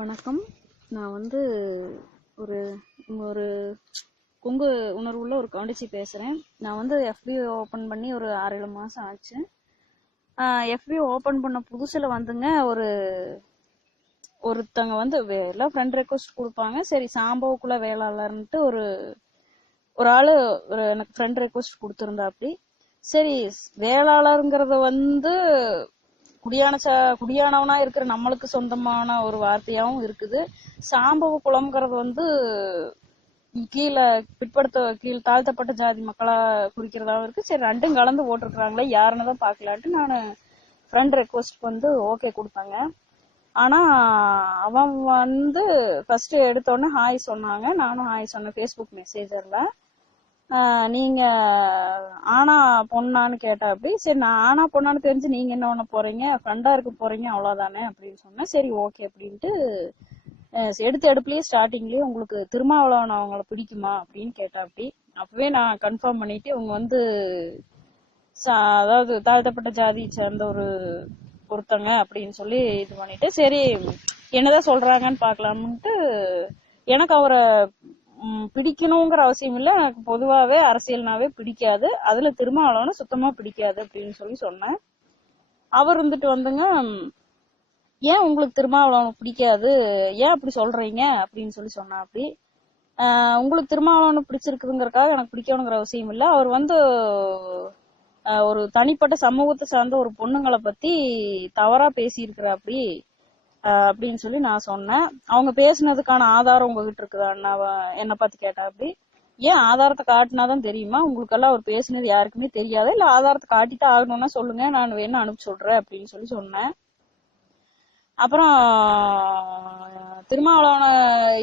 வணக்கம். நான் ஒரு ஒரு கொங்கு உணர்வுள்ள ஒரு கவுண்டிச்சி பேசுறேன். நான் எஃபி ஓபன் பண்ணி ஒரு 6-7 மாசம் ஆச்சு. எஃபி ஓபன் பண்ண புதுசுல ஒருத்தங்க எல்லாம் ஃப்ரெண்ட் ரெக்வஸ்ட் கொடுப்பாங்க. சரி, சாம்பவுக்குள்ள வேளாளர்ன்ட்டு ஒரு ஆளு எனக்கு ஃப்ரெண்ட் ரெக்வஸ்ட் கொடுத்துருந்தா. அப்படி சரி, வேளாளருங்கிறத குடியானவனா இருக்கிற நம்மளுக்கு சொந்தமான ஒரு வார்த்தையாவும் இருக்குது. சாம்பவ குளம்ங்கிறது கீழ் தாழ்த்தப்பட்ட ஜாதி மக்களா குறிக்கிறதாவும் இருக்கு. சரி, ரெண்டும் கலந்து போட்டிருக்கிறாங்களே, யாருன்னு தான் பாக்கலான்ட்டு நான் ஃப்ரெண்ட் ரெக்வஸ்ட் ஓகே கொடுத்தாங்க. ஆனா அவன் ஃபர்ஸ்ட் எடுத்தோடனே ஹாய் சொன்னாங்க. நானும் ஹாய் சொன்னேன் ஃபேஸ்புக் மெசேஜர்ல. நீங்க ஆனா பொண்ணான்னு கேட்டா. அப்படி சரி, நான் ஆனா பொண்ணான்னு தெரிஞ்சு நீங்க என்ன பண்ண போறீங்க, ஃப்ரெண்டா இருக்க போறீங்க, அவ்வளவுதானே அப்படின்னு சொன்னேன். சரி, ஓகே அப்படின்ட்டு எடுப்புலயே ஸ்டார்டிங்லயே உங்களுக்கு திருமாவளவன் அவங்கள பிடிக்குமா அப்படின்னு கேட்டா. அப்படி அப்பவே நான் கன்ஃபார்ம் பண்ணிட்டு இவங்க அதாவது தாழ்த்தப்பட்ட ஜாதியை சேர்ந்த ஒருத்தங்க அப்படின்னு சொல்லி இது பண்ணிட்டு, சரி என்னதான் சொல்றாங்கன்னு பாக்கலாம்ட்டு. எனக்கு அவரை பிடிக்கணுங்கிற அவசியம் இல்ல, எனக்கு பொதுவாவே அரசியல்னாவே பிடிக்காது, அதுல திருமாவளவனை சுத்தமா பிடிக்காது அப்படின்னு சொல்லி சொன்னேன். அவர் ஏன் உங்களுக்கு திருமாவளவனை பிடிக்காது, ஏன் அப்படி சொல்றீங்க அப்படின்னு சொல்லி சொன்னா. அப்படி உங்களுக்கு திருமாவளவனை பிடிச்சிருக்குதுங்கிறதுக்காக எனக்கு பிடிக்கணுங்கிற அவசியம் இல்ல, அவர் ஒரு தனிப்பட்ட சமூகத்தை சார்ந்த ஒரு பொண்ணுங்களை பத்தி தவறா பேசியிருக்கிற அப்படி அப்படின்னு சொல்லி நான் சொன்னேன். அவங்க பேசுனதுக்கான ஆதாரம் உங்ககிட்ட இருக்குதா என்ன பார்த்து கேட்டா. அப்படி ஏன் ஆதாரத்தை காட்டினாதான் தெரியுமா, உங்களுக்கெல்லாம் அவர் பேசுனது யாருக்குமே தெரியாது, இல்ல ஆதாரத்தை காட்டித்தான் ஆகணும்னா சொல்லுங்க, நான் வேணா அனுப்பி சொல்றேன் அப்படின்னு சொல்லி சொன்னேன். அப்புறம் திருமாவளவன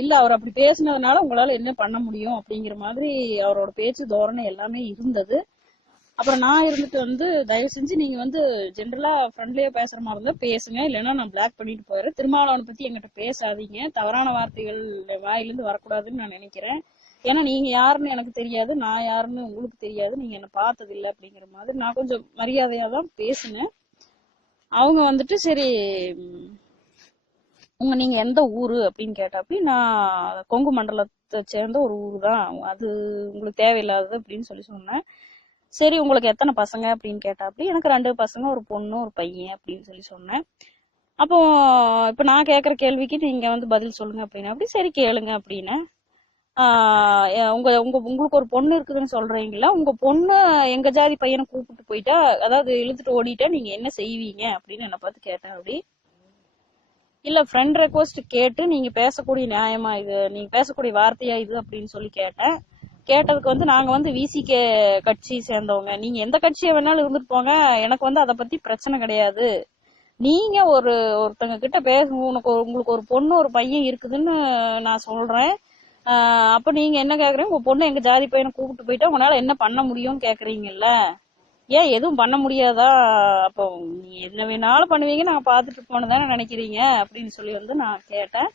இல்ல, அவர் அப்படி பேசுனதுனால உங்களால என்ன பண்ண முடியும் அப்படிங்கிற மாதிரி அவரோட பேச்சு தோரணை எல்லாமே இருந்தது. அப்புறம் நான் இருந்துட்டு தயவு செஞ்சு நீங்க ஜென்ரலா ஃப்ரெண்ட்லியா பேசுற மாதிரி இருந்தா பேசுங்க, இல்லைன்னா நான் பிளாக் பண்ணிட்டு போயிடுறேன். திருமாவளவனை பத்தி என்கிட்ட பேசாதீங்க, தவறான வார்த்தைகள் வாயிலிருந்து வரக்கூடாதுன்னு நான் நினைக்கிறேன். ஏன்னா நீங்க யாருன்னு எனக்கு தெரியாது, நான் யாருன்னு உங்களுக்கு தெரியாது, நீங்க என்ன பார்த்தது இல்லை அப்படிங்கிற மாதிரி நான் கொஞ்சம் மரியாதையா தான் பேசினேன். அவங்க சரி நீங்க எந்த ஊரு அப்படின்னு கேட்டாப்பி, நான் கொங்கு மண்டலத்தை சேர்ந்த ஒரு ஊரு தான், அது உங்களுக்கு தேவையில்லாதது அப்படின்னு சொல்லி சொன்னேன். சரி, உங்களுக்கு எத்தனை பசங்க அப்படின்னு கேட்டாப்படி, எனக்கு 2 பசங்க, ஒரு பொண்ணு ஒரு பையன் அப்படின்னு சொல்லி சொன்னேன். அப்போ இப்ப நான் கேக்குற கேள்விக்கு நீங்க பதில் சொல்லுங்க அப்படின்னா. அப்படி சரி கேளுங்க அப்படின்னு. உங்களுக்கு ஒரு பொண்ணு இருக்குதுன்னு சொல்றீங்களா, உங்க பொண்ணு எங்க ஜாதி பையனை கூப்பிட்டு போயிட்டா, அதாவது இழுத்துட்டு ஓடிட்டா நீங்க என்ன செய்வீங்க அப்படின்னு என்ன பார்த்து கேட்டேன். அப்படி இல்ல, ஃப்ரெண்ட் ரெக்வஸ்ட் கேட்டு நீங்க பேசக்கூடிய நியாயமா இது, நீங்க பேசக்கூடிய வார்த்தையா இது அப்படின்னு சொல்லி கேட்டேன். கேட்டதுக்கு நாங்க விசிகே கட்சி சேர்ந்தவங்க, நீங்க எந்த கட்சியை வேணாலும் இருந்துட்டு போங்க, எனக்கு அதை பத்தி பிரச்சனை கிடையாது. நீங்க ஒருத்தங்க கிட்ட உங்களுக்கு ஒரு பொண்ணு ஒரு பையன் இருக்குதுன்னு நான் சொல்றேன். அப்ப நீங்க என்ன கேக்குறீங்க, உங்க பொண்ணு எங்க ஜாதி பையனை கூப்பிட்டு போயிட்டா உங்களால என்ன பண்ண முடியும்னு கேக்குறீங்கல்ல, ஏன் எதுவும் பண்ண முடியாதா, அப்போ நீ என்ன வேணாலும் பண்ணுவீங்க, நாங்க பாத்துட்டு போனதானே நினைக்கிறீங்க அப்படின்னு சொல்லி நான் கேட்டேன்.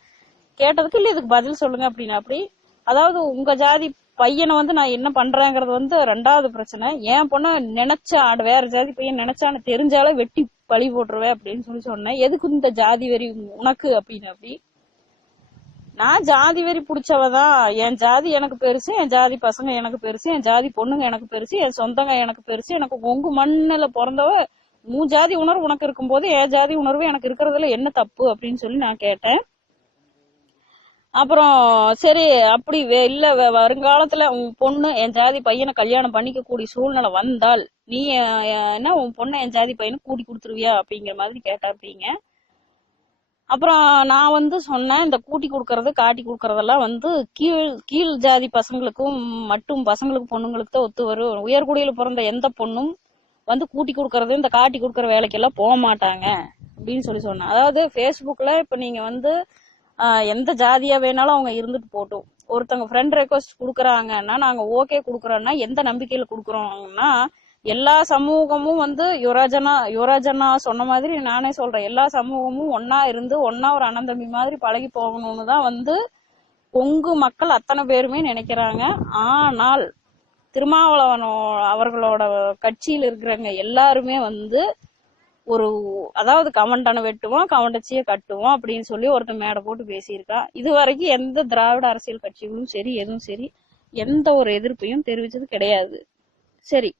கேட்டதுக்கு இல்ல, இதுக்கு பதில் சொல்லுங்க அப்படின்னா. அப்படி அதாவது உங்க ஜாதி பையனை நான் என்ன பண்றேங்கிறது 2வது பிரச்சனை. என் பொண்ண நினைச்சா வேற ஜாதி பையன் நினைச்சான்னு தெரிஞ்சாலே வெட்டி பழி போட்டுருவேன் அப்படின்னு சொல்லி சொன்னேன். எதுக்கு இந்த ஜாதி வெறி உனக்கு அப்படின்னு. அப்படி நான் ஜாதி வெறி பிடிச்சவதான், என் ஜாதி எனக்கு பெருசு, என் ஜாதி பசங்க எனக்கு பெருசு, என் ஜாதி பொண்ணுங்க எனக்கு பெருசு, என் சொந்தங்க எனக்கு பெருசு, எனக்கு கொங்கு மண்ணுல பிறந்தவ, உன் ஜாதி உணர்வு உனக்கு இருக்கும் போது என் ஜாதி உணர்வு எனக்கு இருக்கிறதுல என்ன தப்பு அப்படின்னு சொல்லி நான் கேட்டேன். அப்புறம் சரி, அப்படி இல்ல வருங்காலத்துல உன் பொண்ணு என் ஜாதி பையனை கல்யாணம் பண்ணிக்க கூடிய சூழ்நிலை வந்தால் நீ என்ன உன் பொண்ணை என் ஜாதி பையனை கூட்டி கொடுத்துருவியா அப்படிங்கிற மாதிரி கேட்டா. அப்படிங்க அப்புறம் நான் சொன்னேன், இந்த கூட்டி கொடுக்கறது காட்டி கொடுக்கறதெல்லாம் கீழ் ஜாதி பசங்களுக்கும் மட்டும், பசங்களுக்கு பொண்ணுங்களுக்கு தான் ஒத்து வரும். உயர்குடியில பிறந்த எந்த பொண்ணும் கூட்டி கொடுக்கறது இந்த காட்டி கொடுக்கற வேலைக்கெல்லாம் போக மாட்டாங்க அப்படின்னு சொல்லி சொன்னேன். அதாவது ஃபேஸ்புக்ல இப்ப நீங்க எந்த ஜாதியா வேணாலும் அவங்க இருந்துட்டு போட்டும், ஒருத்தவங்க ஃப்ரெண்ட் ரெக்வஸ்ட் குடுக்கறாங்கன்னா நாங்க ஓகே குடுக்கறோம்னா எந்த நம்பிக்கையில குடுக்கறோம்னா, எல்லா சமூகமும் யுவராஜனா சொன்ன மாதிரி நானே சொல்றேன், எல்லா சமூகமும் ஒன்னா இருந்து ஒன்னா ஒரு அனந்தமி மாதிரி பழகி போகணும்னு தான் கொங்கு மக்கள் அத்தனை பேருமே நினைக்கிறாங்க. ஆனால் திருமாவளவன் அவர்களோட கட்சியில் இருக்கிறவங்க எல்லாருமே ஒரு அதாவது கவண்டனை வெட்டுவோம் கவண்டச்சிய கட்டுவோம் அப்படின்னு சொல்லி ஒருத்தன் மேடை போட்டு பேசியிருக்கான். இது வரைக்கும் எந்த திராவிட அரசியல் கட்சிகளும் சரி எதுவும் சரி எந்த ஒரு எதிர்ப்பையும் தெரிவிச்சது கிடையாது. சரி,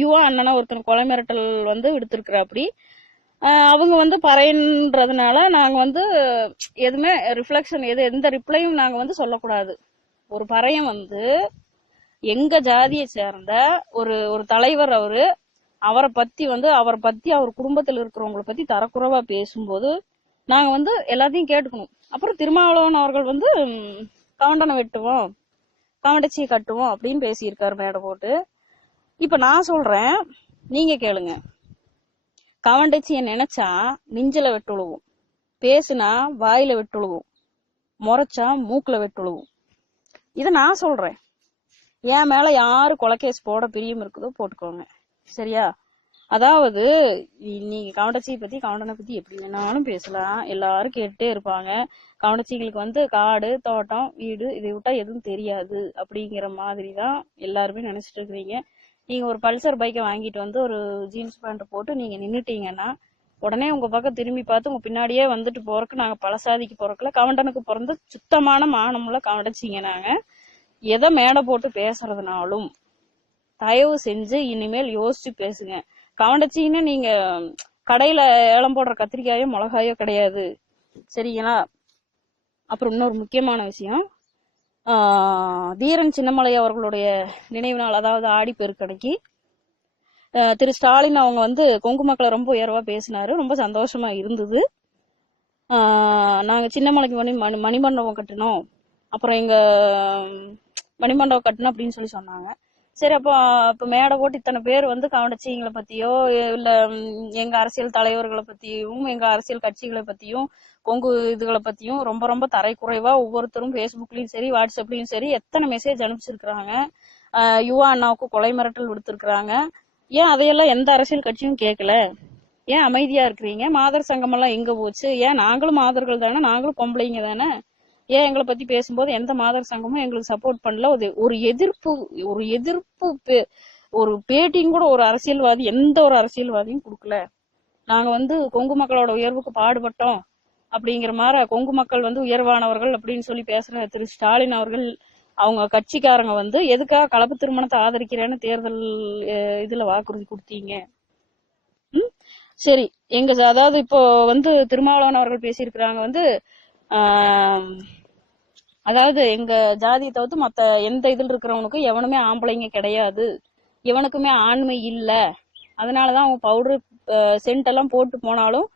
யுவா அண்ணனா ஒருத்தன் கொலை மிரட்டல் விடுத்திருக்கிற அப்படி அவங்க பறையன்றதுனால நாங்க எதுவுமே ரிஃப்ளெக்ஷன் எந்த ரிப்ளையும் நாங்க சொல்லக்கூடாது. ஒரு பறையன் எங்க ஜாதியை சேர்ந்த ஒரு ஒரு தலைவர் அவரை பத்தி அவர் குடும்பத்தில் இருக்கிறவங்களை பத்தி தரக்குறைவா பேசும்போது நாங்க எல்லாத்தையும் கேட்டுக்கணும். அப்புறம் திருமாவளவன் அவர்கள் கவண்டனை வெட்டுவோம் கவண்டச்சியை கட்டுவோம் அப்படின்னு பேசியிருக்காரு மேடை போட்டு. இப்ப நான் சொல்றேன், நீங்க கேளுங்க. கவண்டச்சிய நினைச்சா நெஞ்சில வெட்டுழுவும், பேசுனா வாயில வெட்டுழுவும், முறைச்சா மூக்குல வெட்டுழுவும். இத நான் சொல்றேன். என் மேல யாரு கொலைகேஸ் போட பிரியம் இருக்குதோ போட்டுக்கோங்க, சரியா? அதாவது நீங்க கவண்டச்சியை பத்தி கவண்டனை பத்தி எப்படி வேணாலும் பேசலாம், எல்லாரும் கேட்டுட்டே இருப்பாங்க. கவண்டச்சிங்களுக்கு காடு தோட்டம் வீடு இதை விட்டா எதுவும் தெரியாது அப்படிங்கிற மாதிரிதான் எல்லாருமே நினைச்சிட்டு இருக்கிறீங்க. நீங்க ஒரு பல்சர் பைக்கை வாங்கிட்டு ஒரு ஜீன்ஸ் பேண்ட் போட்டு நீங்க நின்னுட்டீங்கன்னா உடனே உங்க பக்கம் திரும்பி பார்த்து உங்க பின்னாடியே போறக்கு நாங்க பழசாதிக்கு பிறக்கல, கவண்டனுக்கு பிறந்து சுத்தமான மானமுள்ள கவண்டச்சிங்க. நாங்க எதை மேடை போட்டு பேசுறதுனாலும் தயவு செஞ்சு இனிமேல் யோசிச்சு பேசுங்க. கவண்டச்சின்னு நீங்க கடையில ஏலம் போடுற கத்திரிக்காயோ மிளகாயோ கிடையாது, சரிங்களா? அப்புறம் இன்னொரு முக்கியமான விஷயம், தீரன் சின்னமலை அவர்களுடைய நினைவு நாள், அதாவது ஆடிப்பெருக்கடைக்கு திரு ஸ்டாலின் அவங்க கொங்கு மக்களை ரொம்ப உயர்வா பேசினாரு, ரொம்ப சந்தோஷமா இருந்தது. நாங்க சின்னமலைக்கு மணிமண்டபம் கட்டணும், அப்புறம் எங்க மணிமண்டபம் கட்டணும் அப்படின்னு சொன்னாங்க. சரி, அப்ப மேடை போட்டு இத்தனை பேர் கவண்டச்சிங்களை பத்தியோ இல்ல எங்க அரசியல் தலைவர்களை பத்தியும் எங்க அரசியல் கட்சிகளை பத்தியும் கொங்கு இதுகளை பத்தியும் ரொம்ப ரொம்ப தரைக்குறைவா ஒவ்வொருத்தரும் பேஸ்புக்லயும் சரி வாட்ஸ்அப்லயும் சரி எத்தனை மெசேஜ் அனுப்பிச்சிருக்கிறாங்க. யுவா அண்ணாவுக்கு கொலை மிரட்டல் விடுத்திருக்கிறாங்க. ஏன் அதையெல்லாம் எந்த அரசியல் கட்சியும் கேட்கல? ஏன் அமைதியா இருக்கிறீங்க? மாதர் சங்கம் எல்லாம் எங்க போச்சு? ஏன் நாங்களும் மாதர்கள் தானே, நாங்களும் பொம்பளைங்க தானே, ஏன் எங்களை பத்தி பேசும்போது எந்த மாதர் சங்கமும் எங்களுக்கு சப்போர்ட் பண்ணல? ஒரு எதிர்ப்பு ஒரு பேட்டியும் கூட ஒரு அரசியல்வாதி எந்த ஒரு அரசியல்வாதியும் கொடுக்கல. நாங்க கொங்கு மக்களோட உயர்வுக்கு பாடுபட்டோம் அப்படிங்கிற மாதிரி கொங்கு மக்கள் உயர்வானவர்கள் அப்படின்னு சொல்லி பேசுற திரு ஸ்டாலின் அவர்கள் அவங்க கட்சிக்காரங்க எதுக்காக கலப்பு திருமணத்தை ஆதரிக்கிறேன்னு தேர்தல் இதுல வாக்குறுதி கொடுத்தீங்க? சரி, அதாவது இப்போ திருமாவளவன் அவர்கள் பேசியிருக்கிறாங்க அதாவது எங்க ஜாதியை தவிர்த்து மத்த எந்த இதுல இருக்கிறவனுக்கும் எவனுமே ஆம்பளைங்க கிடையாது, எவனுக்குமே ஆண்மை இல்ல, அதனாலதான் அவங்க பவுடர் சென்ட் எல்லாம் போட்டு போனாலும்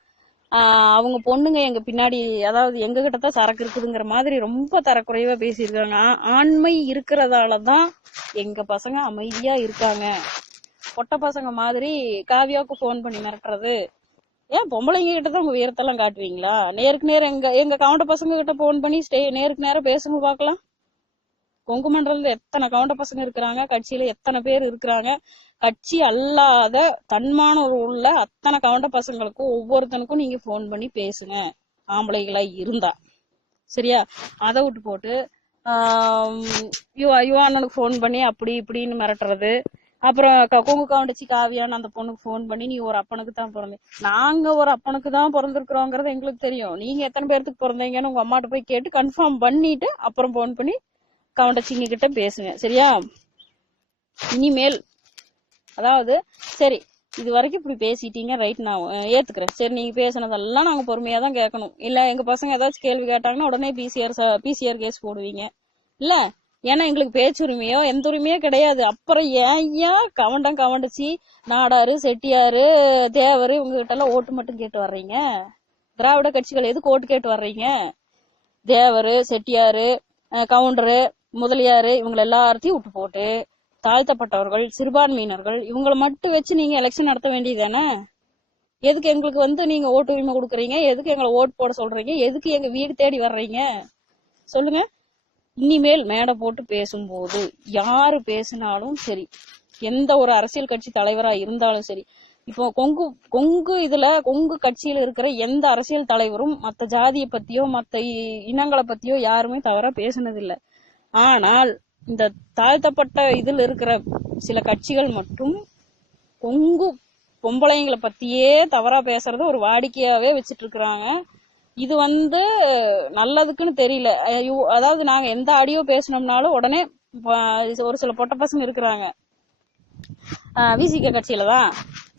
அவங்க பொண்ணுங்க எங்க பின்னாடி, அதாவது எங்க கிட்டதான் சரக்கு இருக்குதுங்கிற மாதிரி ரொம்ப தரக்குறைவா பேசியிருக்காங்க. ஆண்மை இருக்கிறதாலதான் எங்க பசங்க அமைதியா இருக்காங்க. பொட்ட பசங்க மாதிரி காவியாவுக்கு போன் பண்ணி மிரட்டுறது, ஏன் பொம்பளைங்க கிட்டதான் உங்க உயரத்தெல்லாம் காட்டுவீங்களா? நேருக்கு நேரம் எங்க கவுண்ட பசங்க கிட்ட போன் பண்ணி நேருக்கு நேரம் பேசுங்க பாக்கலாம். கொங்கு மண்டலத்துல எத்தனை கவுண்ட பசங்க இருக்கிறாங்க, கட்சியில எத்தனை பேர் இருக்கிறாங்க, கட்சி அல்லாத தன்மானம் உள்ள அத்தனை கவுண்ட பசங்களுக்கும் ஒவ்வொருத்தனுக்கும் நீங்க போன் பண்ணி பேசுங்க, ஆம்பளைகளா இருந்தா, சரியா? அதை விட்டு போட்டு யுவானனுக்கு போன் பண்ணி அப்படி இப்படின்னு மிரட்டுறது. அப்புறம் கொங்கு கவுண்டச்சி காவியான்னு அந்த பொண்ணுக்கு போன் பண்ணி நீ ஒரு அப்பனுக்கு தான் பிறந்த, நாங்க ஒரு அப்பனுக்கு தான் பிறந்திருக்கிறோங்கிறது எங்களுக்கு தெரியும், நீங்க எத்தனை பேருக்கு பிறந்தீங்கன்னு உங்க அம்மாட்ட போய் கேட்டு கன்ஃபார்ம் பண்ணிட்டு அப்புறம் போன் பண்ணி கவுண்டச்சிங்க கிட்ட பேசுங்க, சரியா? இனிமேல் அதாவது சரி, இது வரைக்கும் இப்படி பேசிட்டீங்க, ரைட், நான் ஏத்துக்கிறேன். சரி, நீங்க பேசுனதெல்லாம் நாங்க பொறுமையா தான் கேட்கணும். இல்ல எங்க பசங்க ஏதாச்சும் கேள்வி கேட்டாங்கன்னா உடனே பிசிஆர் கேஸ் போடுவீங்க இல்ல? ஏன்னா எங்களுக்கு பேச்சுரிமையோ எந்த உரிமையோ கிடையாது. அப்புறம் ஏன் கவண்டச்சி நாடாரு செட்டியாரு தேவரு இவங்க கிட்ட எல்லாம் ஓட்டு மட்டும் கேட்டு வர்றீங்க? திராவிட கட்சிகள் எதுக்கு ஓட்டு கேட்டு வர்றீங்க? தேவரு செட்டியாரு கவுண்டரு முதலியாரு இவங்க எல்லாத்தையும் விட்டு போட்டு தாழ்த்தப்பட்டவர்கள் சிறுபான்மையினர்கள் இவங்களை மட்டும் வச்சு நீங்க எலெக்ஷன் நடத்த வேண்டியதானே? எதுக்கு எங்களுக்கு நீங்க ஓட்டு உரிமை கொடுக்குறீங்க? எதுக்கு எங்களை ஓட்டு போட சொல்றீங்க? எதுக்கு எங்க வீடு தேடி வர்றீங்க? சொல்லுங்க. இனிமேல் மேடை போட்டு பேசும்போது யாரு பேசினாலும் சரி, எந்த ஒரு அரசியல் கட்சி தலைவரா இருந்தாலும் சரி, இப்போ கொங்கு கட்சியில இருக்கிற எந்த அரசியல் தலைவரும் மத்த ஜாதியை பத்தியோ மத்த இனங்களை பத்தியோ யாருமே தவறா பேசினதில்லை. ஆனால் இந்த தாழ்த்தப்பட்ட இதில் இருக்கிற சில கட்சிகள் மட்டும் கொங்கு பொம்பளைங்களை பத்தியே தவறா பேசுறது ஒரு வாடிக்கையாவே வச்சிட்டு இருக்கிறாங்க. இது வந்து நல்லதுக்குன்னு தெரியல. அதாவது நாங்க எந்த ஆடியோ பேசணும்னாலும் உடனே ஒரு சில பொட்ட பசங்க இருக்கிறாங்க விசிக கட்சியில தான்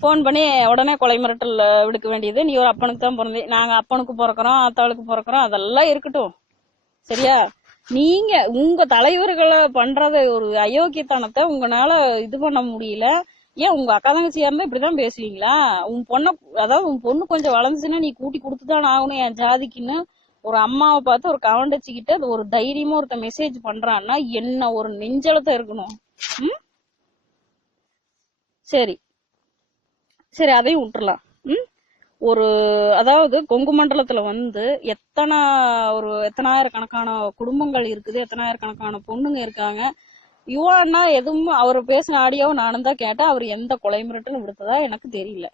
போன் பண்ணி உடனே கொலை மிரட்டல் விடுக்க வேண்டியது. நீ ஒரு அப்பனுக்கு தான் பிறந்தே, நாங்க அப்பனுக்கு பிறக்கிறோம் ஆத்தாளுக்கு பிறக்கிறோம், அதெல்லாம் இருக்கட்டும் சரியா. நீங்க உங்க தலைவர்களை பண்றத ஒரு அயோக்கியத்தனத்தை உங்களால இது பண்ண முடியல. ஏன் உங்க அக்கா தங்கச்சியா இருந்தா இப்படிதான் பேசுவீங்களா? உன் பொண்ணை, அதாவது உன் பொண்ணு கொஞ்சம் வளர்ந்துச்சுன்னா நீ கூட்டி கொடுத்துதான் ஆகணும் என் ஜாதிக்குன்னு ஒரு அம்மாவை பார்த்து ஒரு கவண்ட் வச்சுக்கிட்டு அது ஒரு தைரியமா ஒருத்த மெசேஜ் பண்றான்னா என்ன ஒரு நெஞ்சலத்தை இருக்கணும். சரி சரி அதையும் விட்டுறலாம். ஒரு அதாவது கொங்கு மண்டலத்துல வந்து எத்தனாயிரக்கணக்கான குடும்பங்கள் இருக்குது, எத்தனாயிரக்கணக்கான பொண்ணுங்க இருக்காங்க. யுவான்னா எதுவும் அவர் பேசின ஆடியோவை நானும் தான் கேட்டேன். அவர் எந்த கொலை மிரட்டல் விடுத்ததா எனக்கு தெரியல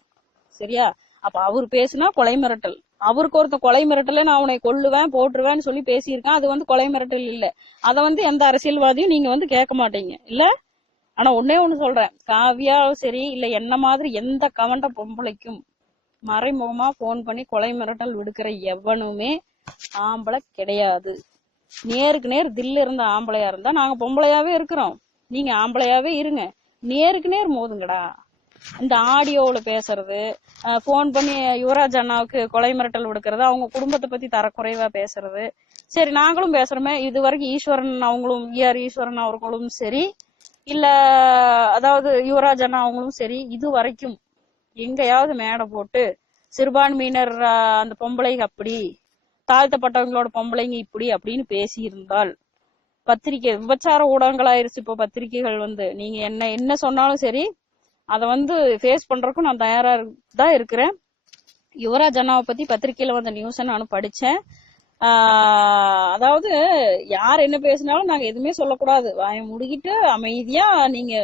சரியா. அப்ப அவர் பேசினா கொலை மிரட்டல், அவருக்கு ஒருத்த கொலை மிரட்டல நான் அவனை கொல்லுவேன் போட்டுருவேன்னு சொல்லி பேசியிருக்கான், அது வந்து கொலை மிரட்டல் இல்ல. அத வந்து எந்த அரசியல்வாதியும் நீங்க வந்து கேட்க மாட்டீங்க இல்ல. ஆனா ஒன்னே ஒண்ணு சொல்றேன், காவியாவும் சரி இல்ல என்ன மாதிரி எந்த கவண்ட பொம்பளைக்கும் மறைமுகமா போன் பண்ணி கொலை மிரட்டல் விடுக்கிற எவனுமே ஆம்பளை கிடையாது. நேருக்கு நேர் தில்லு இருந்த ஆம்பளையா இருந்தா நாங்க பொம்பளையாவே இருக்கிறோம், நீங்க ஆம்பளையாவே இருங்க, நேருக்கு நேர் மோதுங்கடா. இந்த ஆடியோல பேசுறது, போன் பண்ணி யுவராஜ் அண்ணாவுக்கு கொலை மிரட்டல் விடுக்கிறது, அவங்க குடும்பத்தை பத்தி தரக்குறைவா பேசுறது, சரி நாங்களும் பேசுறோமே. இது வரைக்கும் ஈஸ்வரன் அவங்களும் ஈஸ்வரன் அவர்களும் சரி இல்ல அதாவது யுவராஜ் அண்ணா அவங்களும் சரி இது வரைக்கும் எங்கயாவது மேடை போட்டு சிறுபான்மையினர் அந்த பொம்பளைங்க அப்படி, தாழ்த்தப்பட்டவங்களோட பொம்பளைங்க இப்படி அப்படின்னு பேசி இருந்தால், பத்திரிகை விபச்சார ஊடகங்களாயிருச்சு இப்போ பத்திரிகைகள் வந்து, நீங்க என்ன சொன்னாலும் சரி அதை வந்து ஃபேஸ் பண்றதுக்கும் நான் தயாரா தான் இருக்கிறேன். யுவராஜ் அண்ணாவை பத்தி பத்திரிகையில வந்த நியூஸ் நானும் படிச்சேன். அதாவது யார் என்ன பேசினாலும் நாங்க எதுவுமே சொல்லக்கூடாது, வாய முடிக்கிட்டு அமைதியா நீங்க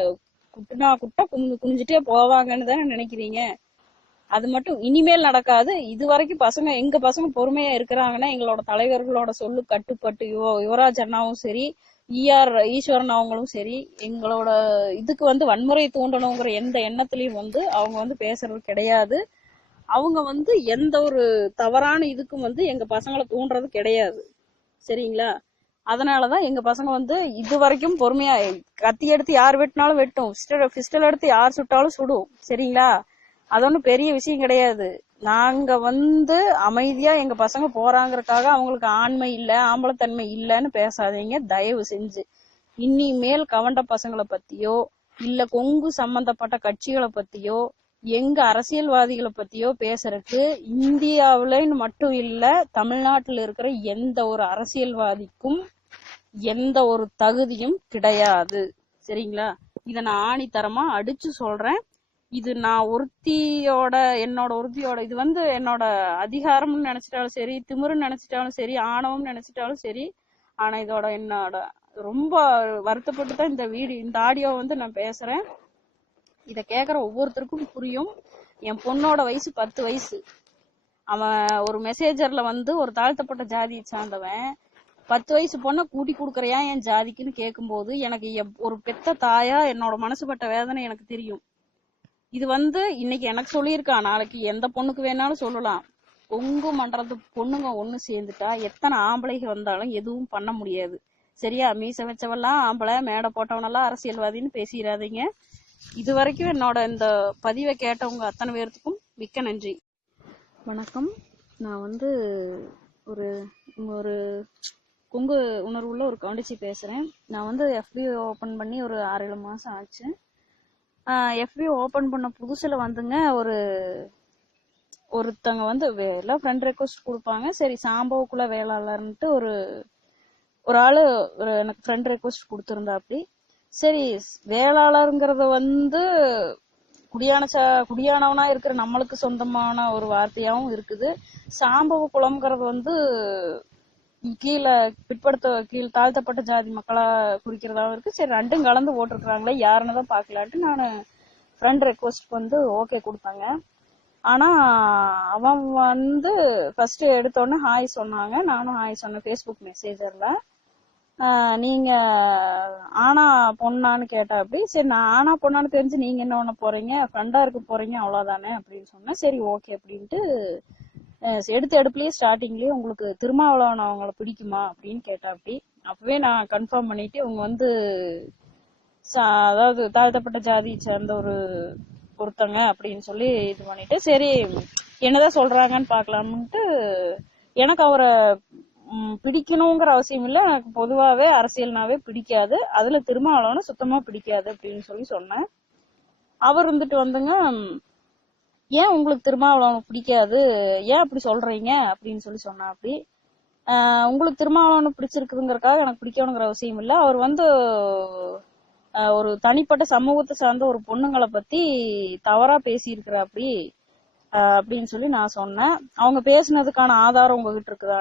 குட்டுனா குட்ட குனிஞ்சிட்டே போவாங்கன்னு தானே நினைக்கிறீங்க. அது மட்டும் இனிமேல் நடக்காது. இது வரைக்கும் எங்க பசங்க பொறுமையா இருக்கிறாங்கன்னா எங்களோட தலைவர்களோட சொல்லு கட்டுப்பட்டு யுவராஜ் அண்ணாவும் சரி ஈஸ்வரன் அவங்களும் சரி எங்களோட இதுக்கு வந்து வன்முறை தூண்டணுங்கிற எந்த எண்ணத்திலயும் வந்து அவங்க வந்து பேசுறது கிடையாது. அவங்க வந்து எந்த ஒரு தவறான இதுக்கும் வந்து எங்க பசங்களை தூண்டுறது கிடையாது சரிங்களா. அதனாலதான் எங்க பசங்க வந்து இது வரைக்கும் பொறுமையா, கத்தி எடுத்து யார் வெட்டினாலும் வெட்டும், பிஸ்டல் எடுத்து யார் சுட்டாலும் சுடும் சரிங்களா. அது ஒன்றும் பெரிய விஷயம் கிடையாது. நாங்க வந்து அமைதியா எங்க பசங்க போறாங்கறதுக்காக அவங்களுக்கு ஆண்மை இல்ல ஆம்பளத்தன்மை இல்லன்னு பேசாதீங்க தயவு செஞ்சு. இனிமேல் கவண்ட பசங்களை பத்தியோ இல்ல கொங்கு சம்பந்தப்பட்ட கட்சிகளை பத்தியோ எங்க அரசியல்வாதிகளை பத்தியோ பேசுறதுக்கு இந்தியாவிலன்னு மட்டும் இல்ல தமிழ்நாட்டில் இருக்கிற எந்த ஒரு அரசியல்வாதிக்கும் எந்த ஒரு தகுதியும் கிடையாது சரிங்களா. இத நான் ஆணித்தரமா அடிச்சு சொல்றேன். இது நான் என்னோட ஒருத்தியோட இது வந்து என்னோட அதிகாரம்னு நினைச்சிட்டாலும் சரி, திமிருன்னு நினைச்சிட்டாலும் சரி, ஆணவம் நினைச்சிட்டாலும் சரி. ஆனா இதோட என்னோட ரொம்ப வருத்தப்பட்டு தான் இந்த ஆடியோ வந்து நான் பேசுறேன். இத கேக்குற ஒவ்வொருத்தருக்கும் புரியும். என் பொண்ணோட வயசு 10 வயசு. அவன் ஒரு மெசேஜர்ல வந்து ஒரு தாழ்த்தப்பட்ட ஜாதியை சார்ந்தவன் 10 வயசு பொண்ணை கூட்டி கொடுக்கறையா என் ஜாதிக்குன்னு கேட்கும்போது எனக்கு ஒரு பெத்த தாயா என்னோட மனசுப்பட்ட வேதனை எனக்கு தெரியும். இது வந்து இன்னைக்கு எனக்கு சொல்லியிருக்கான், நாளைக்கு எந்த பொண்ணுக்கு வேணாலும் சொல்லலாம். கொங்கு மண்டலத்து பொண்ணுங்க ஒண்ணு சேர்ந்துட்டா எத்தனை ஆம்பளைங்க வந்தாலும் எதுவும் பண்ண முடியாது சரியா. மீச வச்சவெல்லாம் ஆம்பளை, மேடை போட்டவனெல்லாம் அரசியல்வாதின்னு பேசிடாதீங்க. இது வரைக்கும் என்னோட இந்த பதிவை கேட்டவங்க அத்தனை பேர்த்துக்கும் மிக்க நன்றி. வணக்கம். நான் வந்து ஒரு கொங்கு உணர்வுள்ள ஒரு கவுண்டிச்சி பேசுறேன். நான் வந்து FB ஓபன் பண்ணி ஒரு 6-7 மாசம் ஆச்சு. FB ஓபன் பண்ண புதுசுல வந்துங்க ஒருத்தங்க வந்து எல்லாம் ஃப்ரெண்ட் ரெக்வஸ்ட் கொடுப்பாங்க. சரி சாம்பவுக்குள்ள வேளாளர்ன்ட்டு ஒரு ஆளு எனக்கு ஃப்ரெண்ட் ரெக்வஸ்ட் கொடுத்துருந்தா. அப்படி சரி வேளாளருங்கிறத வந்து குடியானவனா இருக்கிற நம்மளுக்கு சொந்தமான ஒரு வார்த்தையாவும் இருக்குது. சாம்பவ குளம்ங்கிறது வந்து கீழ் தாழ்த்தப்பட்ட ஜாதி மக்களா குறிக்கிறதாவும் இருக்கு. சரி ரெண்டும் கலந்து போட்டிருக்கிறாங்களே யாருன்னு தான் பாக்கலான்ட்டு நான் ஃப்ரெண்ட் ரெக்வஸ்ட் வந்து ஓகே கொடுத்தாங்க. ஆனா அவன் வந்து ஃபர்ஸ்ட் எடுத்தோடனே ஹாய் சொன்னாங்க, நானும் ஹாய் சொன்னேன் ஃபேஸ்புக் மெசேஜர்ல. நீங்க ஆனா பொண்ணான்னு கேட்டா அப்படி. சரி, நான் ஆனா பொண்ணான்னு தெரிஞ்சு நீங்க என்ன பண்ண போறீங்க, ஃப்ரெண்டா இருக்க போறீங்க அவ்வளவுதானே அப்படின்னு சொன்னேன். சரி ஓகே அப்படின்ட்டு எடுத்த எடுப்புலயே ஸ்டார்டிங்லயே உங்களுக்கு திருமாவளவன் அவங்கள பிடிக்குமா அப்படின்னு கேட்டா அப்படி. அப்பவே நான் கன்ஃபார்ம் பண்ணிட்டு இவங்க வந்து அதாவது தாழ்த்தப்பட்ட ஜாதியை சேர்ந்த ஒருத்தங்க அப்படின்னு சொல்லி இது பண்ணிட்டு, சரி என்னதான் சொல்றாங்கன்னு பாக்கலாம்னுட்டு, எனக்கு அவரை பிடிக்கணுங்கிற அவசியம் இல்ல, எனக்கு பொதுவாவே அரசியல்னாவே பிடிக்காது, அதுல திருமாவளவனை சுத்தமா பிடிக்காது அப்படின்னு சொல்லி சொன்னேன். அவர் வந்துட்டு வந்துங்க, ஏன் உங்களுக்கு திருமாவளவனை பிடிக்காது, ஏன் அப்படி சொல்றீங்க அப்படின்னு சொல்லி சொன்னா அப்படி. உங்களுக்கு திருமாவளவனை பிடிச்சிருக்குதுங்கிறதுக்காக எனக்கு பிடிக்கணுங்கிற அவசியம் இல்ல, அவர் வந்து ஒரு தனிப்பட்ட சமூகத்தை சார்ந்த ஒரு பொண்ணுங்களை பத்தி தவறா பேசியிருக்கிற அப்படி அப்படின்னு சொல்லி நான் சொன்னேன். அவங்க பேசுனதுக்கான ஆதாரம் உங்ககிட்ட இருக்குதா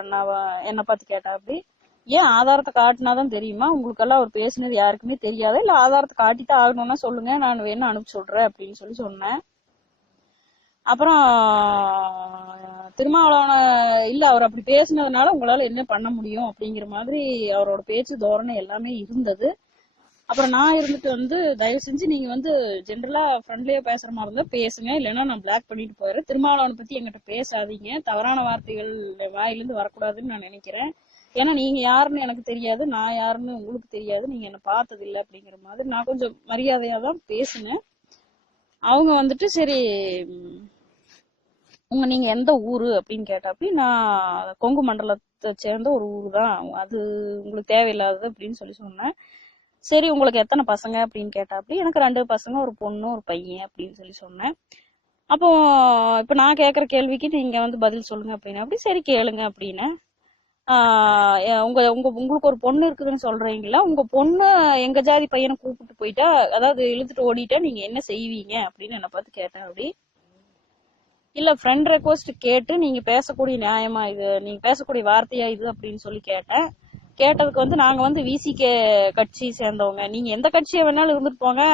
என்ன பார்த்து கேட்டா அப்படி. ஏன் ஆதாரத்தை காட்டினாதான் தெரியுமா, உங்களுக்கெல்லாம் அவர் பேசுனது யாருக்குமே தெரியாது, இல்ல ஆதாரத்தை காட்டித்தான் ஆகணும்னா சொல்லுங்க, நான் வேணா அனுப்பி சொல்றேன் அப்படின்னு சொல்லி சொன்னேன். அப்புறம் திருமாவளவன இல்ல அவர் அப்படி பேசுனதுனால உங்களால என்ன பண்ண முடியும் அப்படிங்கிற மாதிரி அவரோட பேச்சு தோரணை எல்லாமே இருந்தது. அப்புறம் நான் இருந்துட்டு வந்து, தயவு செஞ்சு நீங்க வந்து ஜென்ரலா ஃப்ரெண்ட்லியா பேசுற மாதிரி இருந்தா பேசுங்க, இல்லைன்னா நான் பிளாக் பண்ணிட்டு போயிடுறேன், திருமாவளவனை பத்தி என்கிட்ட பேசாதீங்க, தவறான வார்த்தைகள் வாயிலிருந்து வரக்கூடாதுன்னு நான் நினைக்கிறேன், ஏன்னா நீங்க யாருன்னு எனக்கு தெரியாது, நான் யாருன்னு உங்களுக்கு தெரியாது, நீங்க என்ன பார்த்தது இல்லை அப்படிங்கிற மாதிரி நான் கொஞ்சம் மரியாதையா தான் பேசினேன். அவங்க வந்துட்டு சரி நீங்க எந்த ஊரு அப்படின்னு கேட்டாப்படி, நான் கொங்கு மண்டலத்தை சேர்ந்த ஒரு ஊரு தான், அது உங்களுக்கு தேவையில்லாதது அப்படின்னு சொல்லி சொன்னேன். சரி உங்களுக்கு எத்தனை பசங்க அப்படின்னு கேட்டாப்படி, எனக்கு 2 பசங்க, ஒரு பொண்ணு ஒரு பையன் அப்படின்னு சொல்லி சொன்னேன். அப்போ இப்ப நான் கேட்கற கேள்விக்கு நீங்க வந்து பதில் சொல்லுங்க அப்படின்னா அப்படி. சரி கேளுங்க அப்படின்னு. உங்களுக்கு ஒரு பொண்ணு இருக்குதுன்னு சொல்றீங்களா, உங்க பொண்ணு எங்க ஜாதி பையனை கூப்பிட்டு போயிட்டா, அதாவது இழுத்துட்டு ஓடிட்டா நீங்க என்ன செய்வீங்க அப்படின்னு என்ன பார்த்து கேட்டேன் அப்படி. இல்ல ஃப்ரெண்ட் ரெக்வஸ்ட் கேட்டு நீங்க பேசக்கூடிய நியாயமா இது, நீங்க பேசக்கூடிய வார்த்தையா இது அப்படின்னு சொல்லி கேட்டேன். கேட்டதுக்கு வந்து நாங்க வந்து விசிகே கட்சி சேர்ந்தவங்க, நீங்க எந்த கட்சியை வேணாலும் இருந்துட்டு போங்க,